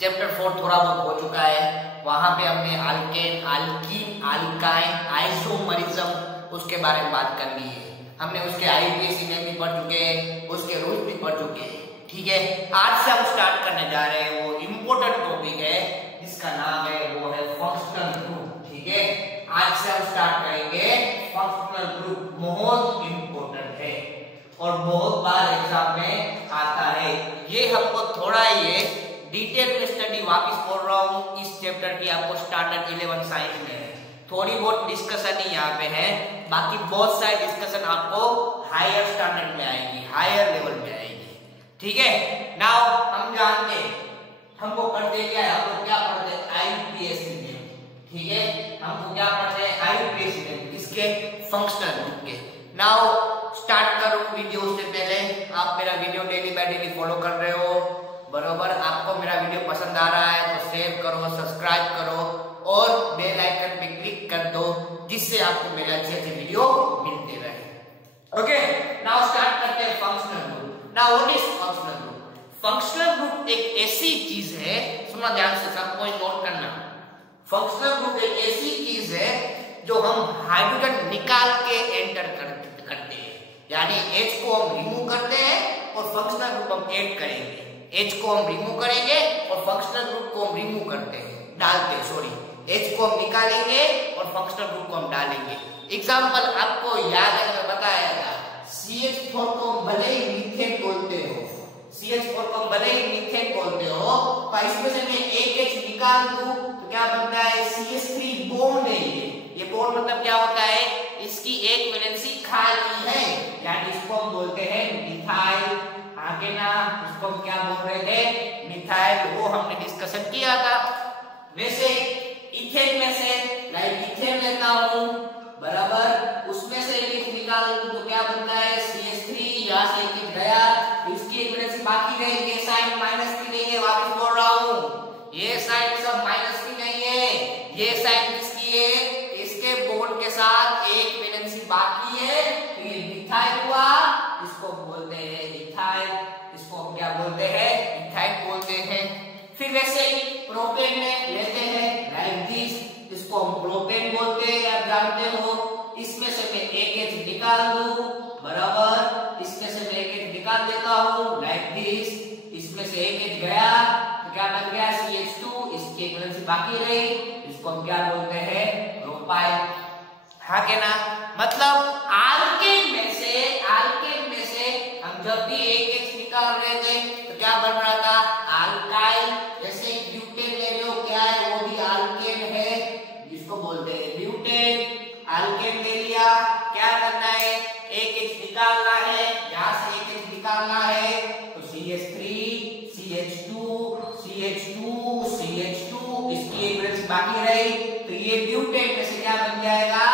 Chapter 4 थोड़ा बहुत हो चुका है। वहां पे हमने अल्केन, अल्कीन, अल्काइन, आइसोमरिज्म उसके बारे में बात कर ली है। हमने उसके आईयूपीएसी नेम भी पढ़ चुके हैं, उसके रूल भी पढ़ चुके हैं। ठीक है, आज से हम स्टार्ट करने जा रहे हैं वो इम्पोर्टेंट टॉपिक है जिसका नाम है वो है फंक्शनल ग्रुप। ठीक है, आज से हम स्टार्ट करेंगे फंक्शनल ग्रुप, बहुत इंपॉर्टेंट है और बहुत बार एग्जाम में आता है। ये हमको थोड़ा ये डिटेल में स्टडी वापस बोल रहा हूँ इस चैप्टर की, आपको स्टैंडर्ड 11 साइंस में है। थोड़ी बहुत डिस्कशन ही यहाँ पे है, बाकी बहुत सारी डिस्कशन आपको हायर स्टैंडर्ड में आएगी, हायर लेवल में आएगी। ठीक है, नाउ हम जानते हैं हमको पढ़ते क्या है, हमको क्या पढ़ते हैं आईयूपीएसी नेम। ठीक है, हमको क्या पढ़ते हैं आईयूपीएसी नेम, इसके फंक्शनल ग्रुप के। नाउ स्टार्ट करूं वीडियो उससे पहले आप मेरा video daily by daily follow कर रहे हो बरोबर। आपको मेरा वीडियो पसंद आ रहा है तो शेयर करो, सब्सक्राइब करो और बेल आइकन पे क्लिक कर दो जिससे आपको मेरे अच्छे अच्छे वीडियो मिलते रहे। ओके, नाउ स्टार्ट करते हैं functional group. Now what is functional group? Functional group एक ऐसी चीज है, सुनना ध्यान से, सब पॉइंट नोट करना। फंक्शनल ग्रुप एक ऐसी चीज है जो हम हाइड्रोजन निकाल के एंटर करते हैं, यानी H को हम रिमूव करते हैं और फंक्शनल ग्रुप हम ऐड करेंगे। H को हम रिमूव करेंगे और फंक्शनल ग्रुप को हम रिमूव करते हैं, डालते हैं, सॉरी, H को हम निकालेंगे और फंक्शनल ग्रुप को हम डालेंगे। एग्जांपल आपको याद है, मैं बताया था, CH4 को भले ही मीथेन बोलते हो, CH4 को भले ही मीथेन बोलते हो, तो इसमें से मैं एक H निकाल दूं तो क्या बनता है, CH3 बॉन्ड है। ये बॉन्ड मतलब क्या होता है, इसकी एक वैलेंसी खाली है, यानी इसको हम बोलते हैं मिथाइल। आगे ना इसको हम क्या बोल रहे थे, मिथाइल, वो हमने डिस्कशन किया था। वैसे इथेन में से लाइक इथेन लेता हूं बराबर, उसमें से एक निकाल दूं तो क्या बनता है, CH3, यहां से एक गया, इसकी एक वैलेंसी बाकी रही, ये साइन माइनस की नहीं है, वापस बोल रहा हूं, ये साइन सब माइनस की नहीं है, ये साइन किसकी है, इसके बॉन्ड के साथ एक वैलेंसी बाकी है, तो ये मिथाइल हुआ, इसको बोलते हैं इथाइल, इसको हम क्या बोलते हैं, इथाइल बोलते हैं। फिर वैसे ही प्रोपेन में लेते हैं लाइक दिस, इसको हम प्रोपेन बोलते हैं, आप जानते हो। इसमें से मैं एक H निकाल दूं बराबर, इसमें से मैं एक H निकाल देता हूं लाइक दिस, इसमें से एक H गया तो क्या बन गया, CH2, इसकी एक वैलेंसी बाकी रही, इसको हम क्या बोलते हैं, प्रोपाइल। हाँ के ना, मतलब आल्केन में से हम जब भी एक H निकाल रहे थे तो क्या बन रहा था, अल्काइल। जैसे ब्यूटेन ले लो, क्या है, वो भी अल्केन है, जिसको बोलते हैं ब्यूटेन। अल्केन ले लिया, क्या करना है, एक H निकालना है, यहां से एक H निकालना है तो CH3, CH2, CH2, CH2, इसकी एक वैलेंसी बाकी रही तो ये ब्यूटेन में से क्या बन जाएगा,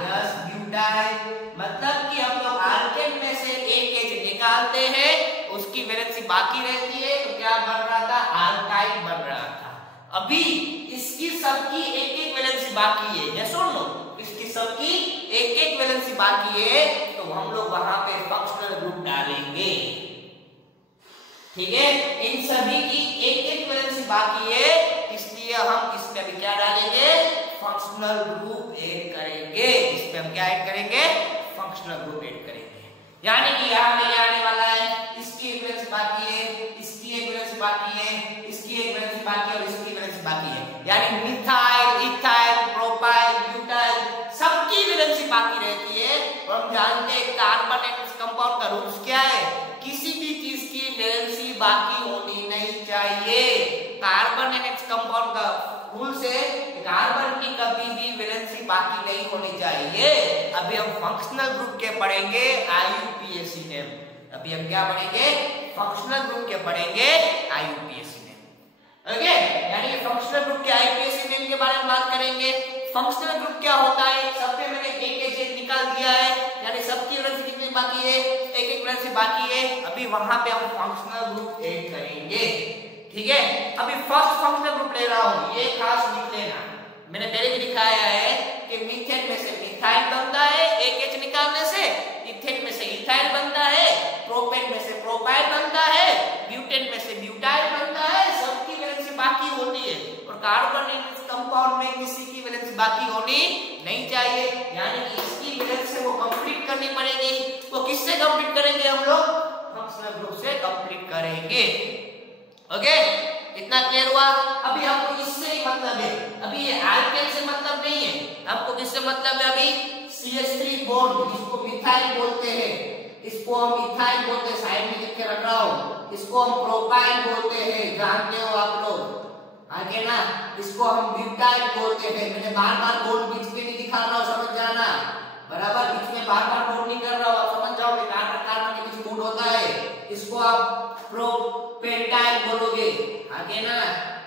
यस, ब्यूटाइल। मतलब कि हम लोग अल्केन में से एक H निकालते हैं, उसकी वैलेंसी बाकी रहती है तो क्या बन रहा था, अल्काइल बन रहा था। अभी इसकी सबकी एक एक वैलेंसी बाकी है, या सुन लो, इसकी सबकी एक एक वैलेंसी बाकी है तो हम लोग वहां पे फंक्शनल ग्रुप डालेंगे। ठीक है, इन सभी की एक एक वैलेंसी बाकी है, इसलिए हम इसमें भी क्या डालेंगे, फंक्शनल ग्रुप ऐड करेंगे। इसमें हम क्या ऐड करेंगे, फंक्शनल ग्रुप ऐड करेंगे। यानी कि यहां पे आने वाला है, इसकी एक वैलेंसी बाकी है, इसकी एक वैलेंसी बाकी है, इसकी एक वैलेंसी बाकी है और इसकी वैलेंसी बाकी है, यानी मिथाइल, इथाइल, प्रोपाइल, ब्यूटाइल सबकी वैलेंसी बाकी रहती है। और हम जानते हैं कार्बन एंड कंपाउंड का रूल्स क्या है, किसी भी चीज की वैलेंसी बाकी होनी नहीं चाहिए। कार्बन एंड कंपाउंड का रूल्स है, कार्बन की कभी भी वैलेंसी बाकी नहीं होनी चाहिए। अभी हम फंक्शनल ग्रुप के पढ़ेंगे आईयूपीएसी नेम। अभी हम क्या पढ़ेंगे, फंक्शनल ग्रुप के पढ़ेंगे आईयूपीएसी नेम। ओके, यानी फंक्शनल ग्रुप के आईयूपीएसी नेम के बारे में बात करेंगे। फंक्शनल ग्रुप क्या होता है, सब में मैंने एक H निकाल दिया है, यानी सबकी वैलेंसी कितनी बाकी है, एक एक वैलेंसी बाकी है। अभी वहां पे हम फंक्शनल ग्रुप ऐड करेंगे। ठीक है, अभी फर्स्ट फंक्शनल ग्रुप ले रहा हूं, ये खास लिख लेना, मैंने पहले भी दिखाया है कि मीथेन में से मिथाइल बनता है एक H निकालने से, इथेन में से इथाइल बनता है, प्रोपेन में से प्रोपाइल बनता है, ब्यूटेन में से ब्यूटाइल बनता है, सबकी वैलेंसी कार्बन इन इस कंपाउंड में किसी की वैलेंसी बाकी होनी नहीं चाहिए, यानी कि इसकी वैलेंसी वो कंप्लीट करनी पड़ेगी। वो किससे कंप्लीट करेंगे हम लोग? फंक्शनल ग्रुप से कंप्लीट करेंगे। ओके, इतना क्लियर हुआ। अभी हमको इससे ही मतलब है, अभी ये एल्केन से मतलब नहीं है, हमको किससे मतलब है? अभी CH3 बॉन्ड, इसको मिथाइल बोलते हैं, इसको हम मिथाइल बोलते हैं, साइड में लिख के रख रहा हूं। इसको हम प्रोपाइल बोलते हैं, जानते हो आप लोग, आगे ना। इसको हम ब्यूटाइल बोलते हैं। मैंने बार-बार बोर्ड बीच में नहीं दिखा रहा हूं, समझ जाना, बराबर। बीच में बार-बार बोर्ड नहीं कर रहा हूं, आप समझ जाओगे कार्बन के बीच बॉन्ड होता है। इसको आप प्रोपेंटाइल बोलोगे, आगे ना।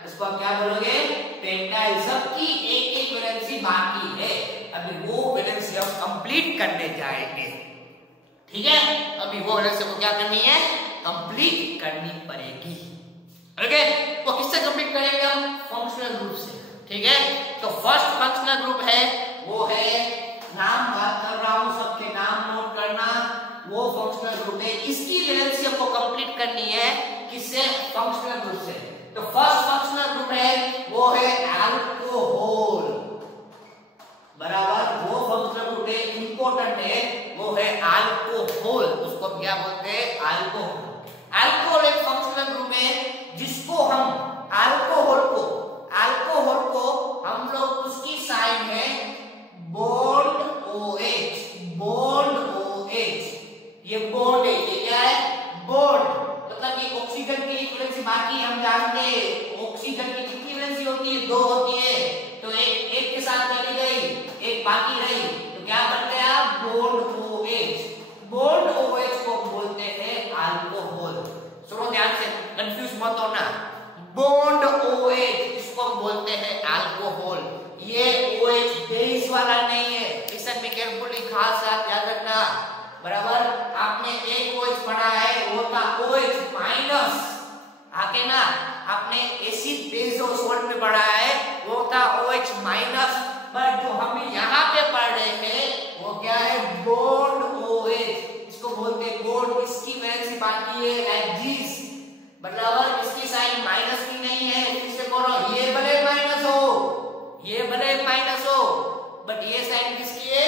इसको आप क्या बोलोगे? पेंटाइल। सबकी एक-एक वैलेंसी बाकी है, अभी वो वैलेंसी हम कंप्लीट करने जाएंगे, ठीक है। अभी वो वैलेंसी को क्या करनी है? कंप्लीट करनी पड़ेगी। ओके, वो किससे कंप्लीट करेंगे हम? फंक्शनल ग्रुप से, ठीक है। तो फर्स्ट फंक्शनल ग्रुप है वो है, नाम बात कर रहा हूं, सबके नाम नोट करना। वो फंक्शनल ग्रुप है, इसकी वैलेंसी हमको कंप्लीट करनी है किससे? फंक्शनल ग्रुप से। तो फर्स्ट फंक्शनल ग्रुप है वो है अल्कोहल, बराबर। वो फंक्शनल ग्रुप है, इंपॉर्टेंट है, वो है अल्कोहल। उसको क्या बोलते हैं? अल्कोहल। अल्कोहल एक फंक्शनल ग्रुप है जिसको हम अल्कोहल को हम लोग उसकी साइन है बॉन्ड OH, बॉन्ड OH। ये बॉन्ड है, ये क्या है? बॉन्ड। मतलब ये ऑक्सीजन की एक वैलेंसी बाकी, हम जानते हैं ऑक्सीजन की कितनी वैलेंसी होती है? 2 होती है। तो एक के साथ चली गई, एक बाकी रही, तो क्या बन गया? Bond OH। बॉन्ड OH को बोलते हैं अल्कोहल। सुनो ध्यान से, कंफ्यूज मत होना। बॉन्ड OH इसको बोलते हैं अल्कोहल। ये OH बेस वाला नहीं है, लिसन में केयरफुली, खास याद रखना, बराबर। आपने एक OH पढ़ा है, वो था OH माइनस, आगे ना। आपने एसिड बेस और सोल्ट में पढ़ा है, वो था OH माइनस। पर जो हम यहाँ पे पढ़ रहे हैं वो क्या है? बॉन्ड OH, इसको बोलते हैं बॉन्ड। इसकी वैलेंसी बाकी है लाइक दिस, बराबर। इसकी साइन माइनस की नहीं है, फिर से बोलो, ये भले माइनस हो, ये भले माइनस हो, बट ये साइन किसकी है?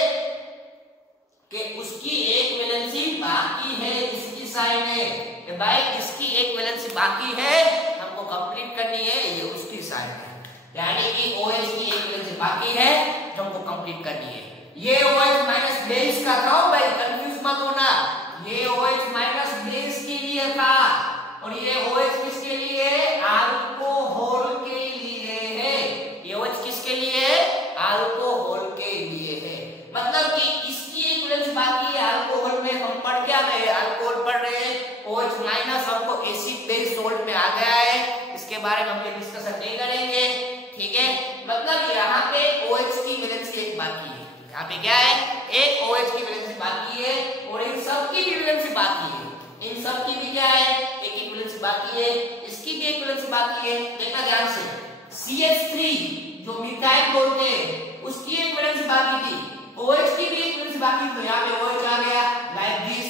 कि उसकी एक वैलेंसी बाकी है, इसकी साइन है कि भाई इसकी एक वैलेंसी बाकी है, हमको कंप्लीट करनी है, ये उसकी साइन है। यानी कि OH की एक वैलेंसी बाकी है जो हमको कंप्लीट करनी है। ये OH माइनस बेस का था भाई, कंफ्यूज मत होना। ये OH माइनस बेस के लिए था और ये OH किसके लिए है? अल्कोहल के लिए है। ये OH किसके लिए है? अल्कोहल के लिए है। मतलब कि इसकी एक वैलेंसी बाकी है अल्कोहल में। हम पढ़ क्या गए? अल्कोहल पढ़ रहे हैं, OH माइनस हमको एसिड बेस सोल्ट में आ गया है, इसके बारे में हम ये डिस्कशन नहीं करेंगे, ठीक है। मतलब यहाँ पे OH की वैलेंसी एक बाकी है, यहाँ पे क्या है? एक OH की वैलेंसी बाकी है और इन सब की भी वैलेंसी बाकी है। इन सब की भी क्या है? एक वैलेंसी बाकी है, इसकी भी एक वैलेंसी बाकी है। देखना ध्यान से, CH3 जो मिथाइल बोलते हैं उसकी एक वैलेंसी बाकी थी, OH की भी एक वैलेंसी बाकी थी, तो यहाँ पे OH आ गया लाइक दिस,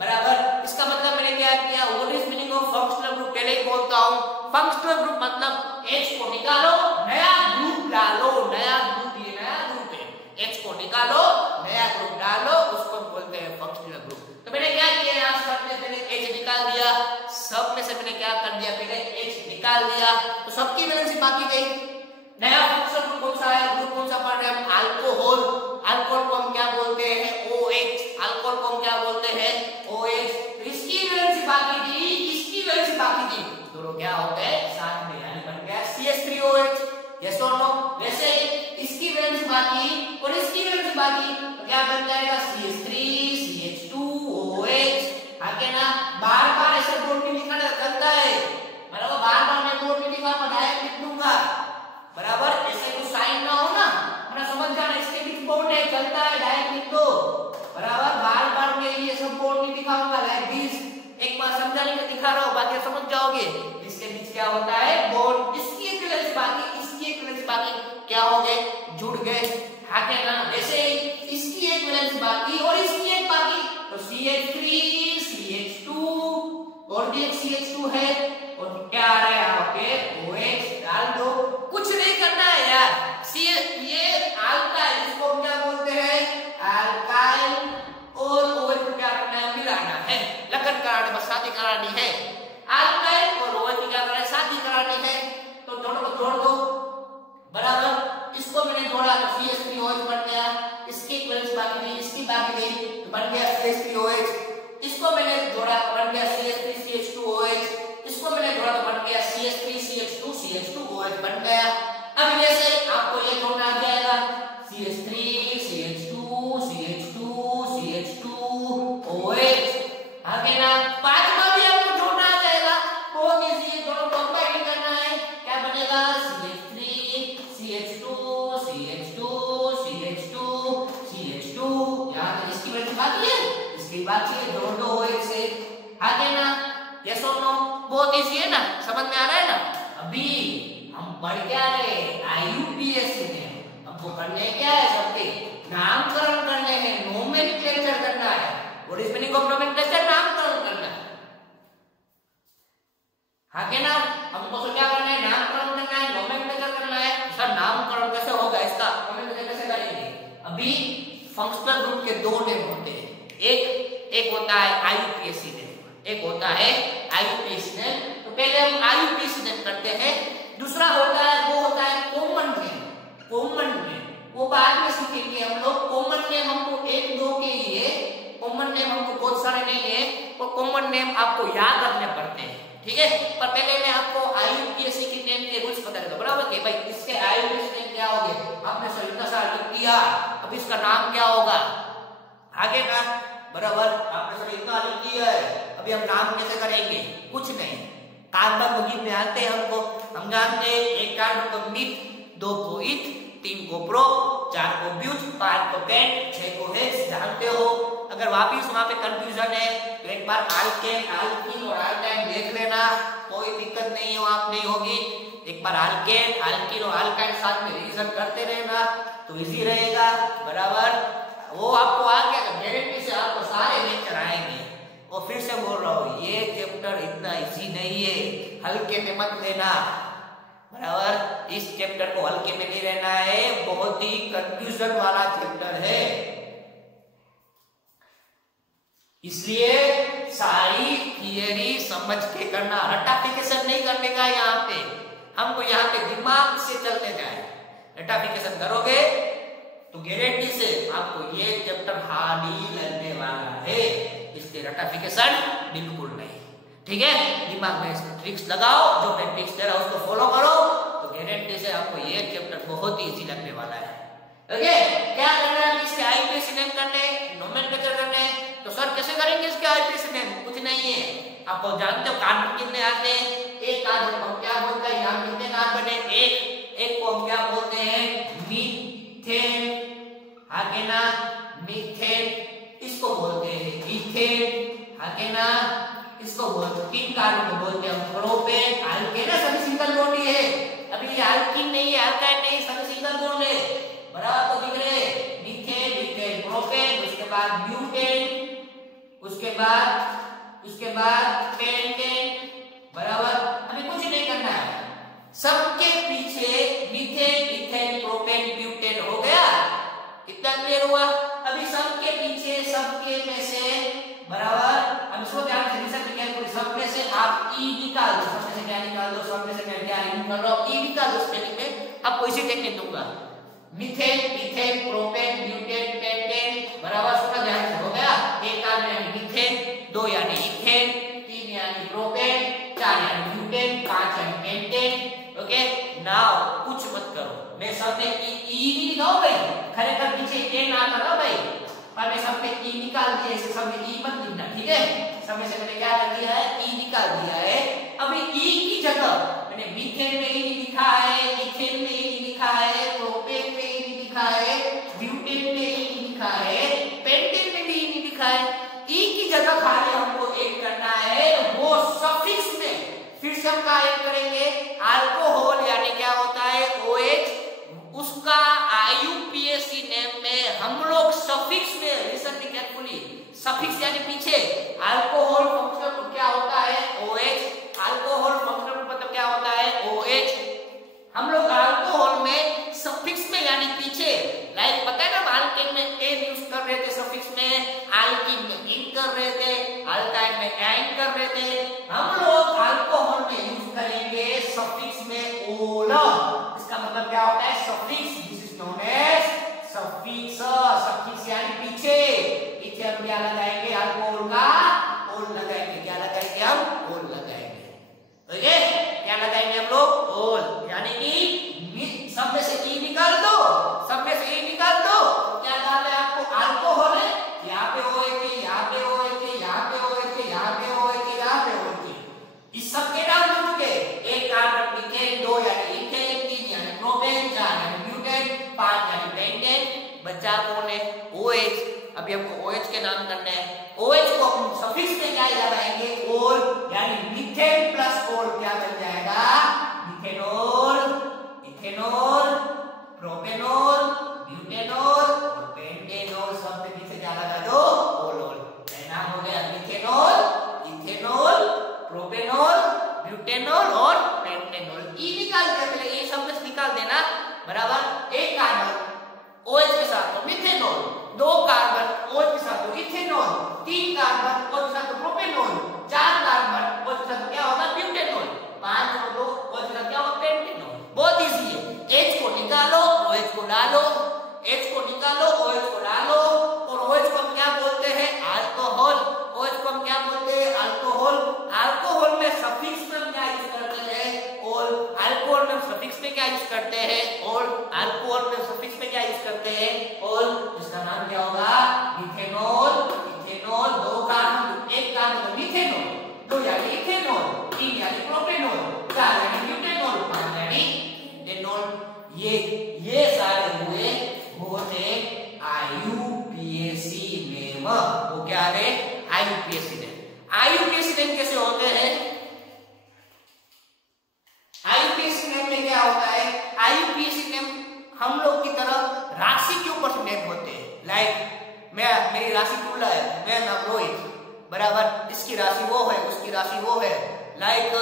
बराबर। इसका मतलब मैंने क्या किया? What is meaning of functional group? पहले ही बोलता हूँ, फंक्शनल ग्रुप मतलब H को निकालो, नया ग्रुप डालो। नया ग्रुप, ये नया ग्रुप है, H को निकालो, नया ग्रुप डालो, उसको बोलते हैं फंक्शनल ग्रुप। तो मैंने क्या किया? यहाँ सब में मैंने H निकाल दिया, सब में से मैंने क्या कर दिया? पहले H निकाल दिया, तो सबकी वैलेंसी बाकी गई। नया फंक्शनल ग्रुप कौन सा है? ग्रुप कौन सा पढ़ रहे हैं हम? अल्कोहल। अल्कोहल को हम क्या बोलते हैं? OH। अल्कोहल को हम क्या बोलते हैं? OH। तो इसकी वैलेंसी बाकी थी, इसकी वैलेंसी बाकी थी, दोनों क्या हो गए? साथ में, यानी बन गया CH3OH। यस और नो? वैसे इसकी वैलेंसी बाकी और इसकी वैलेंसी बाकी, तो क्या बन जाएगा? CH3 CH2OH। आगे ना, बार-बार ऐसे बोर्ड में लिखना चलता है, मतलब बार-बार मैं बोर्ड में लिखा, मैं डायरेक्ट लिख दूंगा, बराबर। ऐसे कुछ साइन ना हो ना, अपना समझ जाना, इसके बीच बोर्ड है, चलता है, डायरेक्ट लिख दो, बराबर। बार-बार मैं ये सब बोर्ड नहीं दिखाऊंगा लाइक दिस, एक बार समझाने के दिखा रहा हूं, बाकी समझ जाओगे। इसके बीच क्या होता है? बोर्ड। इसकी एक वैलेंसी बाकी, इसकी एक वैलेंसी बाकी, क्या हो गए? जुड़ गए, आगे ना। वैसे इसकी एक वैलेंसी बाकी और इसकी एक बाकी, तो CH3 CH2 और भी एक CH2 है, और क्या आ रहा है यहाँ पे? OH डाल दो, कुछ बहुत इजी है ना, समझ में आ रहा है ना। अभी हम पढ़ क्या रहे, आईयूपीएसी में हमको करने क्या है, सबके नामकरण करने हैं, नोमेनक्लेचर करना है। What is meaning of nomenclature, नामकरण करना है, हाँ के ना। हमको तो क्या करना है, नामकरण करना है, नोमेनक्लेचर करना है। सर नामकरण कैसे होगा, इसका नोमेनक्लेचर कैसे करेंगे। अभी फंक्शनल ग्रुप के दो नेम होते हैं, एक होता है आईयूपीएसी नेम, एक होता है आईयूपीएसी नेम। तो पहले हम आईयूपीएसी नेम करते हैं। दूसरा होता है, वो होता है कॉमन नेम। कॉमन नेम वो बाद में सीखेंगे हम लोग। कॉमन नेम हमको एक दो के ही है, कॉमन नेम हमको बहुत सारे नहीं है, वो कॉमन नेम आपको याद रखने पड़ते हैं, ठीक है। पर पहले मैं आपको आईयूपीएसी के नेम के रूल्स बता देता हूं, बराबर कि भाई इसके आईयूपीएसी नेम क्या होंगे। आपने सर इतना सारा लिख दिया, अब इसका नाम क्या होगा आगे का, बराबर। आपने सर इतना लिख दिया है, अभी हम नाम कैसे करेंगे, कुछ नहीं। कार्बन बगीच में आते हैं हमको, हम जानते हैं एक कार्बन को मिथ, 2 को इथ, 3 को प्रो, 4 को ब्यूट, 5 को पेंट, 6 को हेक्स, जानते हो। अगर वापिस वहां पे कंफ्यूजन है तो एक बार आल्केन, आल्कीन और अल्काइन देख लेना, कोई दिक्कत नहीं है, वहां नहीं होगी। एक बार आल्केन, आल्कीन और अल्काइन साथ में रिवीजन करते रहना तो इजी रहेगा, बराबर। वो आपको आ गया, गारंटी से आपको सारे लेक्चर आएंगे। और फिर से बोल रहा हूँ, ये चैप्टर इतना इजी नहीं है, हल्के में मत लेना, बराबर। इस चैप्टर को हल्के में नहीं रहना है, बहुत ही कंफ्यूजन वाला चैप्टर है, इसलिए सारी थियरी समझ के करना, रटाफिकेशन नहीं करने का। यहाँ पे हमको यहाँ पे दिमाग से चलते जाए, रटाफिकेशन करोगे तो गारंटी से आपको ये चैप्टर हार्ड ही लगने वाला है, इसलिए रटाफिकेशन बिल्कुल नहीं, ठीक है। दिमाग में ट्रिक्स लगाओ, जो मैं ट्रिक्स दे रहा हूं उसको फॉलो करो, तो गारंटी से आपको ये चैप्टर बहुत ही इजी लगने वाला है, ओके। क्या करना है, इसके आईयूपीएसी नेम करने, नोमेनक्लेचर करने। तो सर कैसे करेंगे इसके आईयूपीएसी नेम, कुछ नहीं है। आपको जानते हो कार्बन कितने आते हैं, एक कार्बन को क्या बोलते हैं, यहाँ कितने कार्बन है, एक को हम क्या बोलते हैं, मीथेन, आगे ना मीथेन, इसको बोलते हैं इथेन, आगे ना इसको बोलते हैं, 3 कार्बन को बोलते हैं हम प्रोपेन, आल्केन है, सभी सिंगल बॉन्ड है। अभी ये आल्कीन नहीं है, अल्काइन नहीं, सभी सिंगल बॉन्ड है, बराबर। तो दिख रहे मीथेन, मीथेन, प्रोपेन, उसके बाद ब्यूटेन, उसके बाद पेंटेन, बराबर। अभी कुछ नहीं करना है, सबके पीछे मीथेन, इथेन, प्रोपेन, ब्यूटेन हो गया, इतना क्लियर हुआ। अभी सबके पीछे, सबके में से, बराबर, हम इसको ध्यान से लिसन निकाल, सब में से आप ई निकाल दो, सब में से क्या निकाल दो, सब में से मैं क्या निकाल रहा हूं, ई निकाल दो। स्पेलिंग में आपको इसी टेक्निक दूंगा, methane, ethane, propane, butane, pentane, बराबर। सुना ध्यान से, हो गया। एक कार्बन यानी मीथेन, 2 यानी इथेन, 3 यानी प्रोपेन, 4 यानी ब्यूटेन, 5 यानी पेंटेन, ओके। नाउ कुछ मत करो, मैं सब में ई नहीं लिखाऊं भाई, खरेखर पीछे ए ना करो भाई, पर मैं सब में ई निकाल दिया, इसे सब में ई मत लिखना, ठीक है। सब में से मैंने क्या कर दिया है, ई निकाल दिया है। अभी ई की जगह मैंने मीथेन में ई लिखा है, इथेन में ई लिखा है, प्रोपेन में ई लिखा है, ब्यूटेन में ई लिखा है, पेंटेन में भी ई लिखा है। ई की जगह खाली हमको एक करना है, वो सफिक्स में फिर से हम क्या ऐड करेंगे, अल्कोहल यानी क्या होता है OH, उसका आईयूपीएसी नेम में हम लोग सफिक्स में, लिसन केयरफुली, सफिक्स यानी पीछे, अल्कोहल फंक्शनल ग्रुप क्या होता है OH, अल्कोहल फंक्शनल ग्रुप मतलब क्या होता है OH। हम लोग अल्कोहल में सफिक्स में यानी पीछे, लाइक पता है ना, अल्केन में एन यूज कर रहे थे सफिक्स में, अल्कीन में इन कर रहे थे, अल्काइन में एन कर रहे थे, हम लोग अल्कोहल में यूज करेंगे सफिक्स में ओल। इसका मतलब क्या होता है, suffix, this is known as suffix. Suffix यानी पीछे, पीछे हम क्या लगाएंगे, अल्कोहल का ओल लगाएंगे, क्या लगाएंगे हम, ओल लगाएंगे, ओके। क्या लगाएंगे हम लोग, ओल, यानी कि सब में से ई निकाल दो, सब में से ई निकाल दो, क्या डालना है आपको, अल्कोहल है, यहाँ पे OH, यहाँ पे OH, यहाँ पे OH, यहाँ पे OH, यहाँ पे OH, इस सब के नाम हो चुके। एक कार्बन मीथेन, 2 यानी इथेन, 3 यानी प्रोपेन, 4 यानी ब्यूटेन, 5 यानी पेंटेन, बचा कौन है OH। अभी हमको OH के नाम करने हैं, OH को हम सफिक्स में क्या लगाएंगे, ओल, यानी मीथेन प्लस ओल क्या बन जाएगा, मिथेनॉल, इथेनॉल, प्रोपेनॉल, ब्यूटेनॉल और पेंटेनॉल। सब में पीछे क्या लगा दो, ओल। नाम हो गया मिथेनॉल, इथेनॉल, प्रोपेनॉल, ब्यूटेनॉल और पेंटेनॉल। ई निकाल दे, पहले ये शब्द निकाल देना, बराबर। एक कार्बन OH के साथ तो मिथेनॉल, दो कार्बन OH के साथ तो इथेनॉल, तीन कार्बन OH के साथ तो प्रोपेनॉल, चार कार्बन OH के साथ क्या होगा, ब्यूटेनॉल, पांच और दो OH के साथ क्या होगा, पेंटेनॉल। बहुत इजी है। H को निकालो, OH को डालो, H को निकालो, OH को डालो, और OH को हम क्या बोलते हैं, अल्कोहल। OH को हम क्या बोलते हैं, अल्कोहल। अल्कोहल में सफिक्स में हम क्या यूज करते हैं, ओल। अल्कोहल में सफिक्स में क्या यूज करते हैं, ओल। अल्कोहल में सफिक्स में क्या यूज करते हैं, ओल। जिसका नाम क्या होगा, मिथेनॉल, इथेनॉल, दो कार्बन, एक कार्बन मिथेनॉल, दो यानी इथेनॉल, तीन यानी प्रोपेनॉल, चार यानी ब्यूटेनॉल, पांच यानी इथेनॉल। ये सारे हुए होते IUPAC नेम। वो क्या है, IUPAC नेम। IUPAC नेम कैसे होते हैं, IUPAC नेम में क्या होता है, IUPAC नेम हम लोग की तरह राशि के ऊपर से नेम होते हैं। लाइक मेरी राशि तुला है, मेरा नाम रोहित, बराबर। इसकी राशि वो है, उसकी राशि वो है। लाइक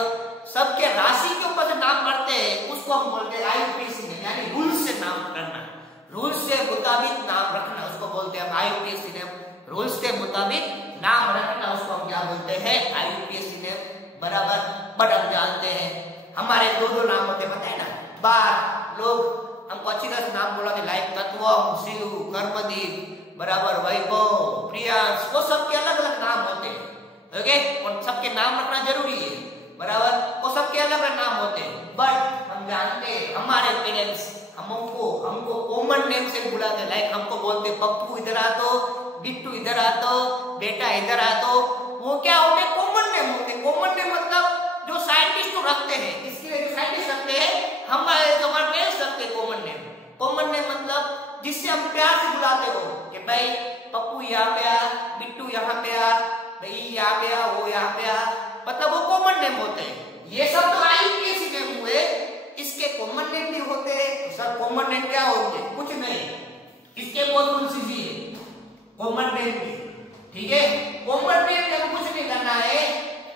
सबके राशि के ऊपर से नाम पढ़ते हैं, उसको हम बोलते हैं IUPAC नेम, यानी रूल्स से नाम करना, रूल्स से मुताबिक नाम रखना, उसको बोलते हैं IUPAC नेम। रूल्स के मुताबिक नाम रखना, उसको हम क्या बोलते हैं, IUPAC नेम, बराबर। बट हम जानते हैं हमारे दो नाम होते, पता है ना। बार लोग हमको अच्छी तरह से नाम बोला, लाइक तत्वम, शिव, कर्मदीप, बराबर, वैभव, प्रियांश, वो सबके अलग अलग नाम होते हैं। ओके, और सबके नाम रखना जरूरी है, बराबर। वो सबके अलग अलग नाम होते हैं। बट हम जानते हैं हमारे पेरेंट्स हमको कॉमन नेम से बुलाते, लाइक हमको बोलते पप्पू इधर आ तो, बिट्टू इधर आ तो, बेटा इधर आ तो। वो क्या होते, कॉमन नेम होते। कॉमन नेम मतलब जो साइंटिस्ट तो रखते हैं, इसके लिए जो साइंटिस्ट रखते हैं, हमारे पेरेंट्स रखते हैं कॉमन नेम। कॉमन नेम मतलब जिससे हम प्यार से बुलाते हो कि भाई पप्पू यहाँ पे आ, बिट्टू यहाँ पे आ, भाई यहाँ पे आ, वो यहाँ पे आ, मतलब वो कॉमन नेम होते हैं। ये सब तो IUPAC नेम हुए, इसके कॉमन नेम भी होते हैं। सर कॉमन नेम क्या होते हैं, कुछ नहीं, इसके बहुत रूल्स इजी है कॉमन नेम की, ठीक है। कॉमन नेम में कुछ नहीं करना है,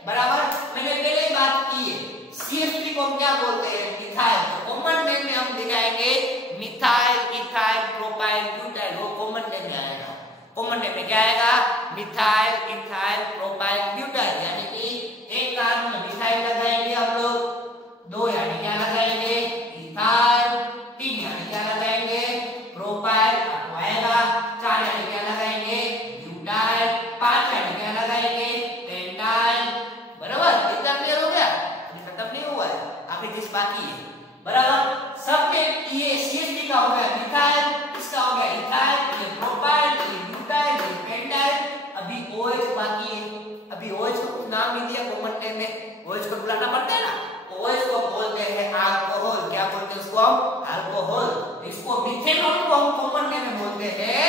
बराबर। मैंने पहले ही बात की है, CH3 को हम क्या बोलते हैं, मिथाइल। तो कॉमन नेम में हम दिखाएंगे मिथाइल, इथाइल, प्रोपाइल, ब्यूटाइल, वो कॉमन नेम में आएगा। कॉमन नेम में क्या आएगा, मिथाइल, इथाइल, प्रोपाइल, ब्यूटाइल, यानी कि एक कार्बन में मिथाइल लगाएंगे हम लोग, दो यानी क्या लगाएंगे, इथाइल, तीन यानी क्या लगाएंगे, प्रोपाइल आएगा, चार यानी क्या लगाएंगे, ब्यूटाइल, पांच यानी क्या लगाएंगे, पेंटाइल, बराबर। इतना क्लियर हो गया, अभी खत्म नहीं हुआ है, आखिरी चीज बाकी है, बराबर। सबके ये CH3 का हो गया मिथाइल, इसका हो गया इथाइल, ये प्रोपाइल, ये ब्यूटाइल, ये पेंटाइल, अभी OH बाकी है। अभी OH को कुछ नाम नहीं दिया कॉमन नेम में, OH को बुलाना पड़ता है ना। OH को बोलते हैं अल्कोहल, क्या बोलते हैं उसको हम, अल्कोहल। इसको मिथेनॉल को हम कॉमन नेम में बोलते हैं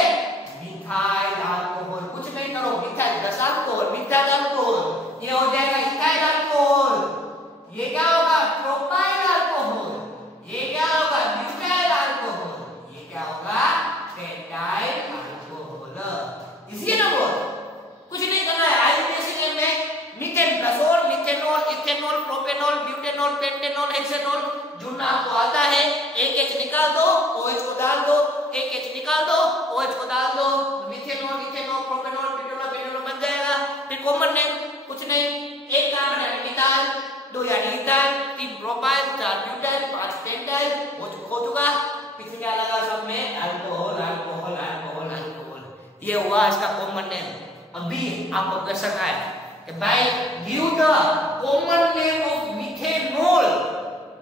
मिथाइल अल्कोहल। कुछ नहीं करो, methyl plus alcohol, methyl alcohol, ये हो जाएगा इथाइल अल्कोहल। ये क्या होगा, प्रोपाइल अल्कोहल। ये क्या होगा, ब्यूटाइल अल्कोहल। ये क्या होगा, पेंटाइल अल्कोहल। इसी ना बोल, कुछ नहीं करना है। IUPAC नेम में मीथेन प्लस ओल, methanol, ethanol, propanol, butanol, pentanol, hexanol जुड़ना आपको आता है। एक H निकाल दो, OH को डाल दो, एक H निकाल दो, OH को डाल दो, methanol, ethanol, propanol, butanol, pentanol बन जाएगा। फिर कॉमन नेम कुछ नहीं, एक कार्बन यानी मिथाइल, दो यानी इथाइल, तीन प्रोपाइल, चार ब्यूटाइल, पांच पेंटाइल, हो चुका। पीछे क्या लगा सब में, अल्कोहल, अल्कोहल, अल्कोहल, अल्कोहल। ये हुआ इसका कॉमन नेम। अभी आपको क्वेश्चन आए कि भाई give the common name of methanol,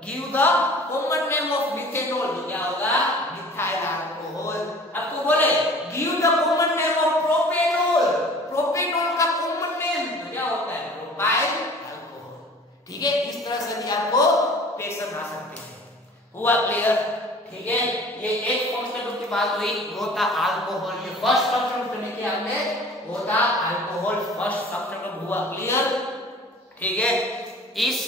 give the common name of methanol, तो क्या होगा, मिथाइल अल्कोहल। आपको बोले give the common name of propanol, propanol का कॉमन नेम तो क्या होता है, प्रोपाइल अल्कोहल। ठीक है, इस तरह से भी आपको क्वेश्चन आ सकते हैं। हुआ क्लियर? ठीक है, ये एक फंक्शनल ग्रुप की बात हुई, वो था अल्कोहल। ये फर्स्ट फंक्शनल ग्रुप लेके हमने, वो था अल्कोहल, फर्स्ट फंक्शनल ग्रुप हुआ क्लियर। ठीक है, इस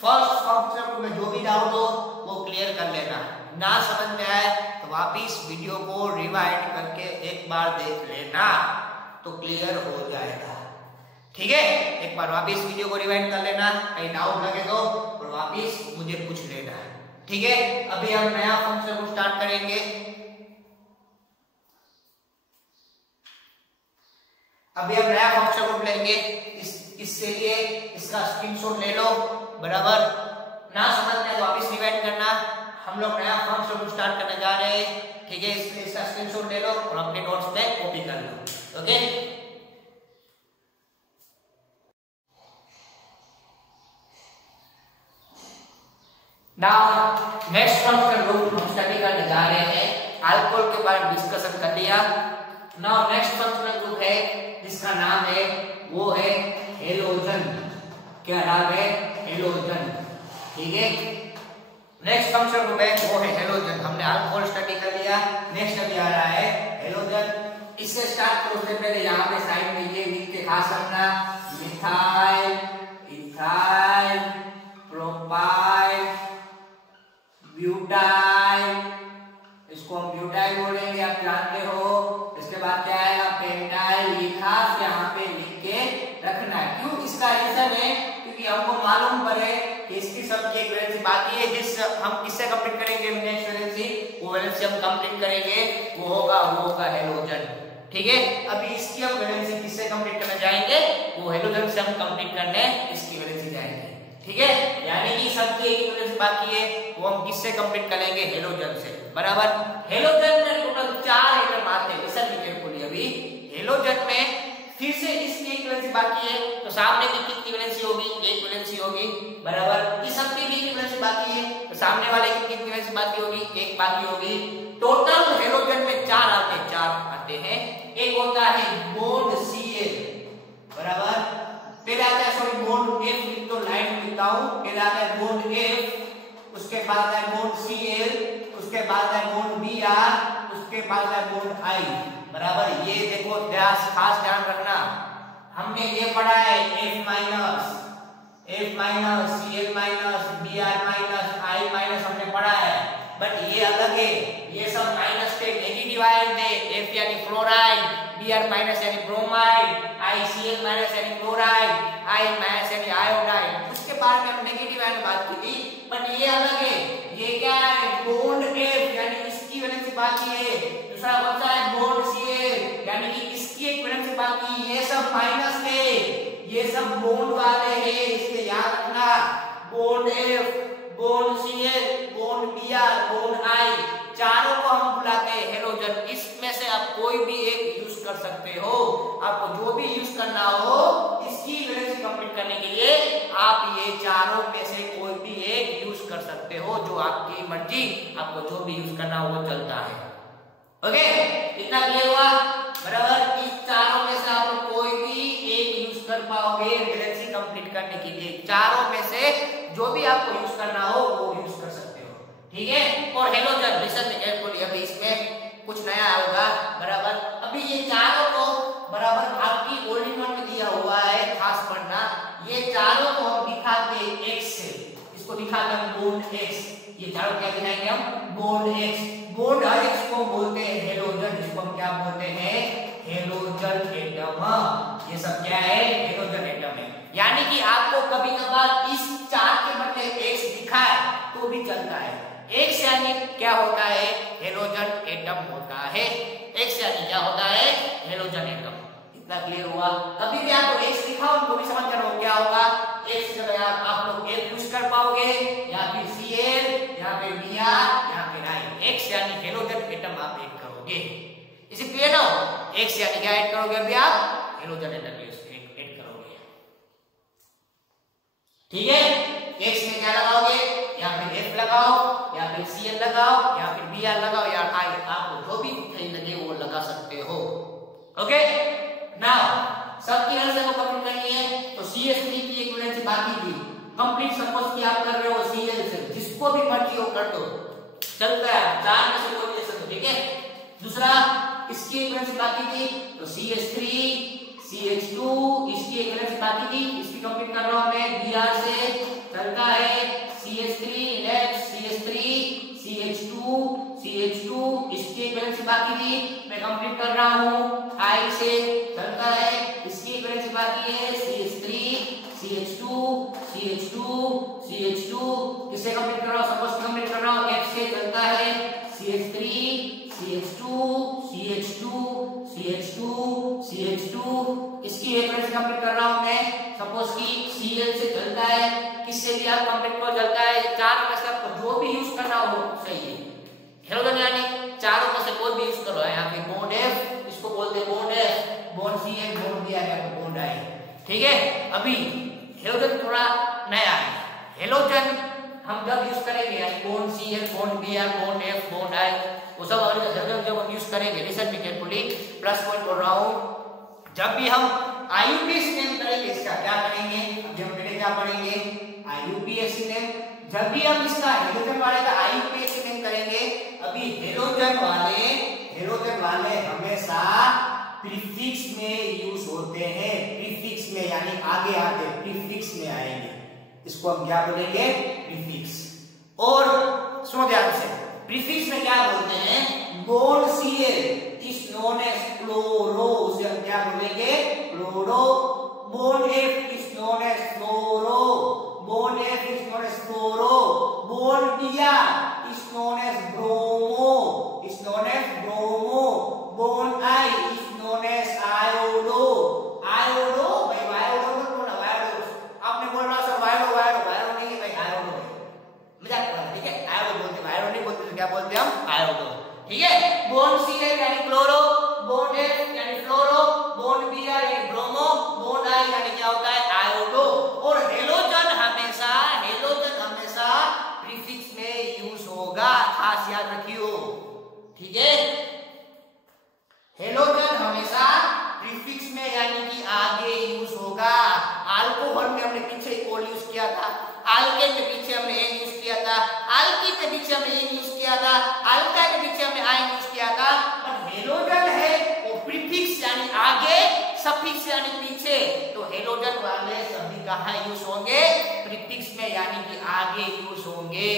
फर्स्ट फंक्शनल ग्रुप में जो भी डाउट हो वो क्लियर कर लेना, ना समझ में आए तो वापिस वीडियो को रिवाइंड करके एक बार देख लेना तो क्लियर हो जाएगा। ठीक है, एक बार वापिस वीडियो को रिवाइंड कर लेना, कहीं डाउट लगे तो और वापिस मुझे पूछ लेना। ठीक है, अभी हम नया फंक्शन को स्टार्ट करेंगे। अभी हम नया फंक्शन ग्रुप लेंगे, इससे लिए इसका स्क्रीनशॉट ले लो, बराबर। ना समझ में वापिस रिवाइंड करना, हम लोग नया फंक्शन ग्रुप स्टार्ट करने जा रहे हैं। ठीक है, इसलिए इसका स्क्रीनशॉट ले लो और अपने नोट्स पे कॉपी कर लो। Okay, now next functional group हम स्टडी करने जा रहे हैं। अल्कोहल के बारे में डिस्कशन कर लिया। नाउ नेक्स्ट फंक्शनल ग्रुप है जिसका नाम है, वो है हेलोजन। क्या नाम है? हेलोजन। ठीक है, नेक्स्ट फंक्शनल ग्रुप है वो है हेलोजन। हमने अल्कोहल स्टडी कर लिया, नेक्स्ट अभी आ रहा है हेलोजन। इससे स्टार्ट करो, उससे पहले यहाँ पे साइड में ये लिख के खास रखना, मिथाइल, इथाइल, प्रोपाइल, ब्यूटाइल, इसको हम ब्यूटाइल बोलेंगे, आप जानते हो। इसके बाद क्या आएगा? पेंटाइल। ये खास यहाँ पे लिख के रखना है। क्यों? इसका रीजन है क्योंकि हमको मालूम पड़े कि इसकी सबकी एक वैलेंसी बाकी है, जिस हम किससे कंप्लीट करेंगे नेक्स्ट वैलेंसी, वो वैलेंसी हम कंप्लीट करेंगे, वो होगा हेलोजन। ठीक है, अभी इसकी हम वैलेंसी किससे कंप्लीट करने जाएंगे? वो हेलोजन से हम कंप्लीट करने इसकी वैलेंसी जाएंगे। ठीक है, यानी कि सबकी एक वैलेंसी बाकी है, वो हम किससे कंप्लीट करेंगे? हेलोजन से, बराबर। हेलोजन में टोटल 4 एटम आते हैं। लिसन केयरफुली, अभी हेलोजन में फिर से इसकी एक वैलेंसी बाकी है, तो सामने की कितनी वैलेंसी होगी? एक वैलेंसी होगी, बराबर। इस सबकी भी एक वैलेंसी बाकी है, तो सामने वाले की कितनी वैलेंसी बाकी होगी? एक बाकी होगी। टोटल हेलोजन में 4 आते हैं। एक होता है बॉन्ड Cl, बराबर। पहले आता है, सॉरी, बॉन्ड F लिख दो, लाइन में लिखता हूं। पहले आता है बॉन्ड F, उसके बाद आता है बॉन्ड Cl, उसके बाद आता है बॉन्ड Br, उसके बाद आता है बॉन्ड I, बराबर। ये देखो, खास ध्यान रखना, हमने ये पढ़ा है F minus, Cl minus, Br minus, I minus हमने पढ़ा है, बट ये अलग है। ये सब माइनस के नेगेटिव आयन है। F यानी फ्लोराइड, Br माइनस यानी ब्रोमाइड, ICl माइनस यानी क्लोराइड, I माइनस यानी आयोडाइड। उसके बाद में हम नेगेटिव आयन बात की थी, बट ये अलग है। ये क्या है? बॉन्ड F, यानी इसकी वैलेंसी बाकी है। दूसरा कौन सा है? बॉन्ड Cl, यानी कि इसकी एक वैलेंसी बाकी। ये सब माइनस है, ये सब बॉन्ड वाले हैं, इसलिए याद रखना। Bond F, bond Cl, bond Br, bond I, चारों को हम बुलाते हैं हेलोजन। इसमें से आप कोई भी एक यूज कर सकते हो। आपको जो भी यूज करना हो इसकी वैलेंसी कंप्लीट करने के लिए, आप ये चारों में से कोई भी एक यूज कर सकते हो, जो आपकी मर्जी, आपको जो भी यूज करना हो वो चलता है। ओके, इतना क्लियर हुआ, बराबर। इस चारों में से आप कोई भी एक यूज कर पाओगे वैलेंसी कंप्लीट करने के लिए। चारों में से जो भी आपको यूज करना हो वो यूज कर सकते हो। ठीक है, और हेलोजन, लिसन केयरफुली, अभी इसमें कुछ नया होगा, बराबर। अभी ये चारों को, बराबर, आपकी ऑल इन वन में दिया हुआ है, खास पढ़ना। ये चारों को हम दिखाते X से, इसको दिखाते हैं बॉन्ड X। ये चारों क्या दिखाएंगे हम? Bond X। बॉन्ड X को बोलते हैं हेलोजन, इसको हम क्या बोलते हैं? Halogen atom. ये सब क्या है? हेलोजन एटम है। यानी कि आपको कभी कभार इस 4 के बदले X दिखाए तो भी चलता है। X यानी क्या होता है? हेलोजन एटम होता है। X यानी क्या होता है? Halogen atom. इतना क्लियर हुआ? कभी भी आपको X दिखाओ, उनको भी समझ कर क्या होगा? X की जगह आप लोग F यूज कर पाओगे, या फिर Cl, या फिर Br, या फिर I। X यानी हेलोजन एटम आप ऐड करोगे। इसे क्लियर ना हो? X यानी क्या ऐड करोगे? अभी आप हेलोजन एटम ऐड करोगे। ठीक है, X में क्या लगाओगे? या फिर F लगाओ, या फिर Cl लगाओ, या फिर Br लगाओ, या I, आपको जो भी सही लगे वो लगा सकते हो। ओके, नाउ सबकी वैलेंसी को कंप्लीट करनी है, तो CH3 की एक बाकी थी कंप्लीट। सपोज कि आप कर रहे हो Cl से, जिसको भी मर्जी हो कर दो, चलता है, चार में से कोई रिएक्शन, ठीक है। दूसरा इसकी इक्विवेलेंसी बाकी थी तो CH3 CH2, इसकी इक्विवेलेंसी बाकी थी, इसकी कंप्लीट कर रहा हूं मैं। Br से चलता है CH3 next CH3 CH2 CH2, इसकी इक्विवेलेंसी बाकी थी, मैं कंप्लीट कर रहा हूं। I से चलता है, इसकी इक्विवेलेंसी बाकी है CH3 CH2 CH2 CH2, किससे कंप्लीट कर रहा हूं, सपोज कंप्लीट कर रहा हूं। F से चलता है CH3 CH2 CH2 CH2 CH2, इसकी इक्विवेलेंसी कंप्लीट कर रहा हूं मैं। सपोज कि Cl से चलता है, किससे भी आप कंप्लीट कर चलता है, चार में से आपको जो भी यूज करना हो सही है। हेलोजन यानी चारों में से कोई भी यूज करो। यहाँ पे बॉन्ड F, इसको बोलते हैं bond F, bond Cl, bond दिया गया तो बॉन्ड I, ठीक है। अभी हेलोजन थोड़ा नया है। हेलोजन हम जब यूज करेंगे bond Cl, bond Br, bond F, bond I, वो सब हेलोजन जब हम यूज करेंगे, listen me carefully, plus point बोल रहा हूं, जब भी हम IUPAC नेम करेंगे, इसका क्या करेंगे, अभी हम पहले क्या पढ़ेंगे, IUPAC नेम। जब भी हम इसका हेलोजन वाले का IUPAC नेम करेंगे, अभी हेलोजन वाले हमेशा प्रीफिक्स में यूज होते हैं, प्रीफिक्स में यानी आगे आके प्रीफिक्स में आएंगे, इसको हम क्या बोलेंगे, प्रीफिक्स। और सुनो ध्यान से, प्रीफिक्स में क्या बोलते हैं, bond Cl is known as chloro, उसे हम क्या बोलेंगे, chloro. Bond F is known as fluoro, bond F is known as fluoro. Bond Br is known as bromo, is known as bromo. Bond I is known as iodo, iodo भाई, वायोडो मत बोलना, वायोडो आपने बोल रहा सर, वायोडो वायोडो वायोडो नहीं भाई, iodo मजाक कर रहा है, ठीक है। आयोडो बोलते, वायोडो नहीं बोलते, तो क्या बोलते हैं हम, आयोडो, ठीक है। बॉन्ड Cl यानी क्लोरो, बॉन्ड F यानी फ्लोरो, बॉन्ड Br यानी ब्रोमो, बॉन्ड I यानी क्या होता है, आयोडो। और हेलोजन हमेशा प्रीफिक्स में यूज होगा, खास याद रखियो, ठीक है। हेलोजन हमेशा प्रीफिक्स में यानी कि आगे यूज होगा। अल्कोहल में हमने पीछे ओल यूज किया था, अल्केन में पीछे हमने एन यूज किया था, अल्कीन में पीछे हमने एन यूज किया था, अल्काइन में पीछे हमने आयन यूज किया था। पर हेलोजन है वो प्रीफिक्स यानी आगे, सफिक्स यानी पीछे। तो हेलोजन वाले सभी कहाँ यूज होंगे, प्रीफिक्स में यानी कि आगे यूज होंगे,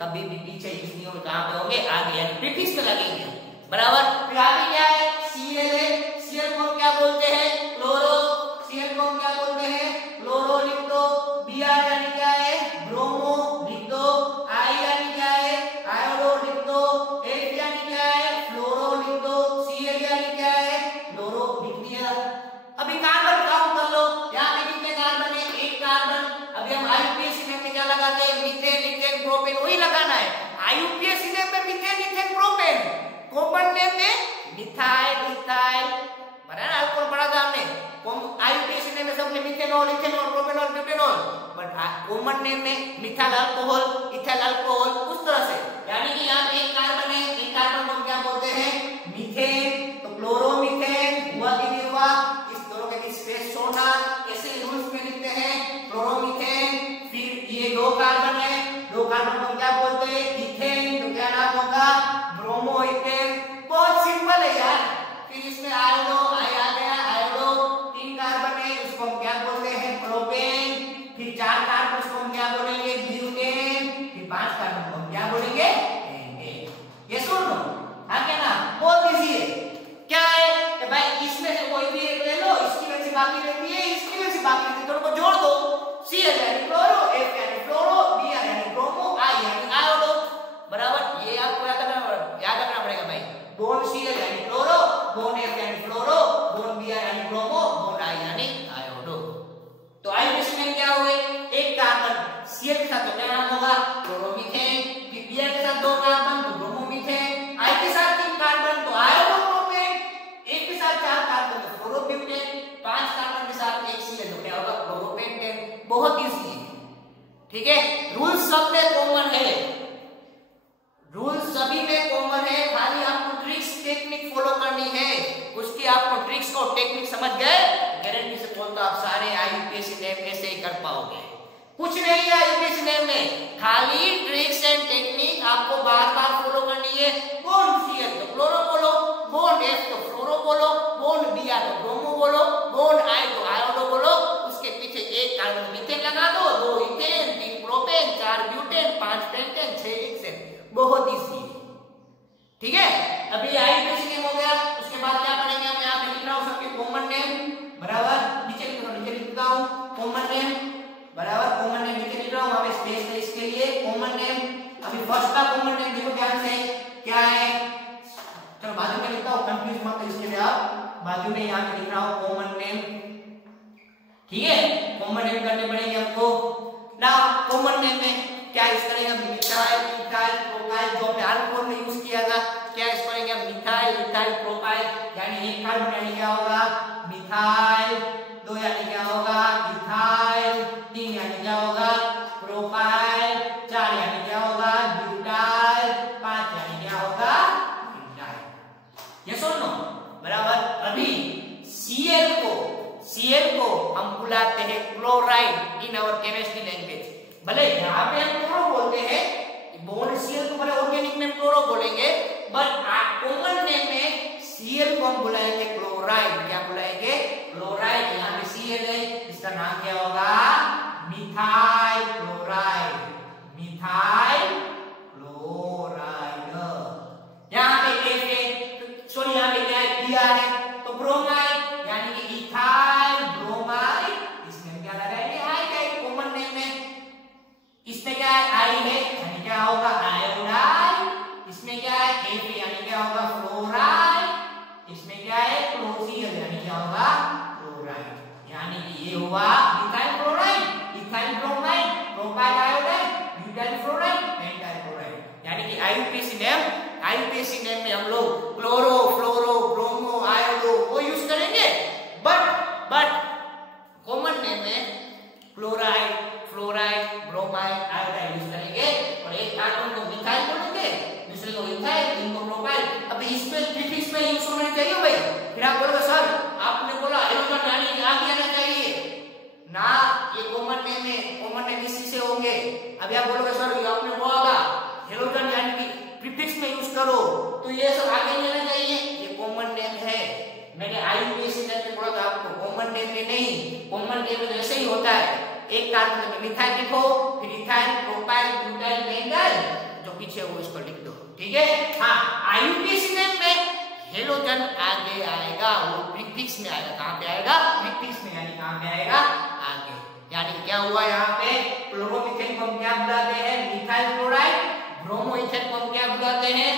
कभी भी पीछे यूज नहीं होंगे, कहां पे होंगे, आगे यानी प्रीफिक्स में लगेंगे, बराबर। फिर आगे क्या है, Cl है, Cl को हम क्या बोलते हैं, क्लोरो, Cl को हम क्या बोलते हैं, क्लोरो लिख दो। Br यानी क्या है, ब्रोमो लिख दो। I यानी क्या है, आयोडो लिख दो। F यानी क्या है, फ्लोरो लिख दो। Cl यानी क्या है, क्लोरो लिख दिया। अभी कार्बन काउंट कर लो, यहाँ पे कितने कार्बन है, एक कार्बन। अभी हम IUPAC नेम में क्या लगाते हैं, मीथेन, इथेन, प्रोपेन, वही लगाना है। IUPAC नेम में methane, ethane, propane, common name में मिथाइल, इथाइल, बराबर, अल्कोहल पढ़ा था हमने। IUPAC नेम में सबने methanol, ethanol, propanol, butanol, but common name में मिथाइल अल्कोहल, इथाइल अल्कोहल, उस तरह से। यानी कि यहाँ एक कार्बन है, एक कार्बन को क्या बोलते हैं, मीथेन। तो क्लोरोमीथेन हुआ कि नहीं हुआ, इस दोनों के बीच स्पेस छोड़ना, ऐसे रूल्स में लिखते हैं, क्लोरोमीथेन। फिर ये दो कार्बन है, दो कार्बन को क्या बोलते हैं, इथेन, तो क्या नाम होगा, ब्रोमो इथेन। बहुत सिंपल है यार। फिर इसमें आयोडो, आई आ गया, आयोडो, तीन कार्बन है, उसको हम क्या बोलते हैं, प्रोपेन। फिर चार कार्बन, उसको हम क्या बोलेंगे, ब्यूटेन। फिर पांच कार्बन को हम क्या बोलेंगे, एंगेन। ये सुन लो, हाँ क्या ना, बहुत इजी है। क्या है कि भाई इसमें से कोई भी एक ले लो, इसकी वजह से बाकी रहती है, इसकी वजह से बाकी रहती है, दोनों को जोड़ दो। Cl यानी क्लोरो, F यानी फ्लोरो, Br यानी ब्रोमो, I यानी आयोडो, बराबर। ये आपको याद रखना पड़ेगा भाई। बॉन्ड Cl यानी क्लोरो, बॉन्ड F यानी फ्लोरो, बॉन्ड Br यानी ब्रोमो, बॉन्ड I यानी आयोडो। तो IUPAC में क्या हुए, एक कार्बन Cl के साथ तो क्या नाम होगा, क्लोरोमीथेन। फिर Br के साथ दो कार्बन तो ब्रोमोमीथेन, I के साथ तीन कार्बन तो आयोडोप्रोपेन, एक के साथ चार कार्बन तो फ्लोरोब्यूटेन, पांच कार्बन के साथ एक Cl तो क्या होगा, क्लोरोपेंटेन। बहुत इजी है, ठीक है। रूल सब में कॉमन है, रूल सभी में कॉमन है, खाली आपको ट्रिक्स टेक्निक फॉलो करनी है। उसकी आपको ट्रिक्स और टेक्निक समझ गए, गारंटी से बोलता आप सारे IUPAC नेम ऐसे ही कर पाओगे। कुछ नहीं है IUPAC नेम में, खाली ट्रिक्स एंड टेक्निक आपको बार बार फॉलो करनी है। बॉन्ड Cl तो क्लोरो बोलो, बॉन्ड F तो फ्लोरो बोलो, बॉन्ड Br तो ब्रोमो बोलो, बॉन्ड I तो आयोडो बोलो। उसके पीछे एक कार्बन मीथेन लगा दो, 2 ethane, 3 propane, 4 butane, 5 pentane, 6 hexane. बहुत इजी है, ठीक है। अभी आईपीसी नेम हो गया। उसके बाद क्या पढ़ेंगे हम? यहाँ पे लिख रहा हूँ सबके कॉमन नेम, बराबर। नीचे लिखता हूँ कॉमन नेम, बराबर। कॉमन नेम नीचे लिख रहा हूँ, वहां पे स्पेस है इसके लिए। कॉमन नेम, अभी फर्स्ट का कॉमन नेम देखो ध्यान से क्या है। चलो बाजू में लिखता हूँ, कंफ्यूज मत हो इसके लिए आप। बाजू में यहाँ पे लिख रहा हूँ कॉमन नेम, ठीक है। कॉमन नेम करने पड़ेंगे हमको ना। कॉमन नेम में क्या यूज करेंगे? मिथाइल, इथाइल, प्रोपाइल, जो हमने अल्कोहल में यूज किया था। क्या यूज करेंगे? Methyl, ethyl, propyl. यानी एक कार्बन यानी क्या होगा? मिथाइल। 2 यानी क्या होगा? इथाइल। 3 यानी क्या होगा? प्रोपाइल। 4 यानी क्या होगा? ब्यूटाइल। 5 यानी क्या होगा? ब्यूटाइल। यस और नो? बराबर। अभी Cl को हम बुलाते हैं chloride in our chemistry language. भले यहाँ पे हम क्लोरो बोलते हैं, बॉन्ड Cl को भले ऑर्गेनिक नेम क्लोरो बोलेंगे, बट कॉमन नेम में Cl को हम बुलाएंगे क्लोराइड। क्या बुलाएंगे? क्लोराइड। यहाँ पे Cl है, इसका नाम क्या होगा? Methyl chloride. Methyl chloride. यहाँ पे F है, सॉरी यहाँ पे क्या है? Br है, तो ब्रोमाइड यानी कि इथाइल ब्रोमाइड। इसमें क्या लगाएंगे? I का कॉमन नेम में। इसमें क्या है? I है, यानी क्या होगा? आयोडाइड। इसमें क्या है? F यानी क्या होगा? फ्लोराइड। इसमें क्या है? क्लोरीन यानी क्या होगा? क्लोराइड। यानी कि ये हुआ ethyl chloride, ethyl bromide, propyl iodide, butyl fluoride, pentyl chloride. यानी कि आईयूपीएसी नेम में हम लोग क्लोरो, फ्लोरो, ब्रोमो, आयोडो वो यूज करेंगे, बट कॉमन नेम में chloride, fluoride, bromide, iodide use करेंगे। और एक कार्बन को मिथाइल बोलेंगे, दूसरे को इथाइल, तीन को प्रोपाइल। अब इसमें प्रीफिक्स में यूज होना चाहिए भाई। फिर आप बोलोगे सर आपने बोला हेलोजन यानी आगे आना चाहिए ना, ये कॉमन नेम है, कॉमन नेम इसी से होंगे। अभी आप बोलोगे सर ये आपने बोला हेलोजन यानी कि प्रीफिक्स में यूज करो, तो ये सब आगे नहीं आना चाहिए, ये कॉमन नेम है। मैंने आईयूपीएसी नेम में बोला था आपको, कॉमन नेम में नहीं। कॉमन नेम में ऐसे ही होता है, एक कार्बन में मिथाइल लिखो, फिर इथाइल, प्रोपाइल, ब्यूटाइल, पेंटाइल, जो पीछे वो इसको लिख दो, ठीक है। हाँ, आईयूपीएसी नेम में हेलोजन आगे आएगा, वो प्रीफिक्स में आएगा। कहां पे आएगा? प्रीफिक्स में, यानी कहां पे आएगा? आगे। यानी क्या हुआ यहाँ पे? क्लोरोमीथेन को हम क्या बुलाते हैं? Methyl chloride. ब्रोमोइथेन को हम क्या बुलाते हैं?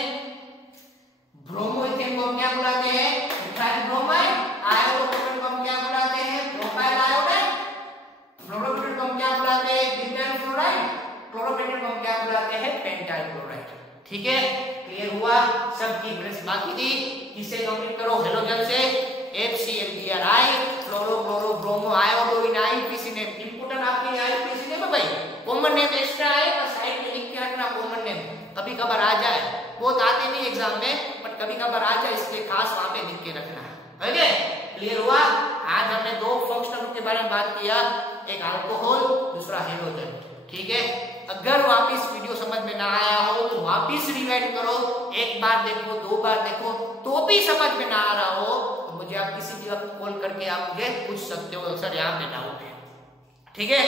ब्रोमोइथेन को हम क्या बुलाते हैं? Methyl bromide. आयोडोप्रोपेन को हम क्या बुलाते हैं? Propyl iodide. फ्लोरोपेंटेन को हम क्या बुलाते हैं? Butyl fluoride. क्लोरोपेंटेन को हम क्या बुलाते हैं? Pentyl chloride. ठीक है, क्लियर हुआ? सबकी ब्रेस बाकी थी, इसे कंप्लीट करो हेलोजन से। HCl, फ्लोरो, क्लोरो, ब्रोमो, आयोडो इन आईयूपीएसी नेम। इंपोर्टेंट आपके आईयूपीएसी नेम है भाई। कॉमन नेम एक्स्ट्रा है, पर साइड में लिख के रखना कॉमन नेम, कभी कभार आ जाए, बहुत आते नहीं एग्जाम में, बट कभी कभार आ जाए, इसलिए खास वहां पे लिख के रखना है। ओके, क्लियर हुआ? आज हमने दो फंक्शनल के बारे में बात किया, एक अल्कोहल, दूसरा हेलोजन। ठीक है, अगर वापिस वीडियो समझ में ना आया हो तो वापिस रिवाइंड करो, एक बार देखो, 2 बार देखो, तो भी समझ में ना आ रहा हो तो मुझे आप किसी भी वक्त कॉल करके आप मुझे पूछ सकते हो, सर यहाँ पे डाउट है। ठीक है,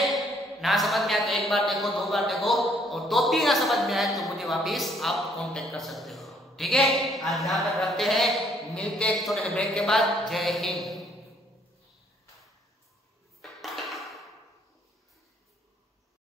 ना समझ में आया तो एक बार देखो, 2 बार देखो, और तो भी ना समझ में आए तो मुझे वापिस आप कांटेक्ट कर सकते हो। ठीक है, आज यहाँ पर रखते हैं, मिलते हैं छोटे से ब्रेक के बाद। जय हिंद।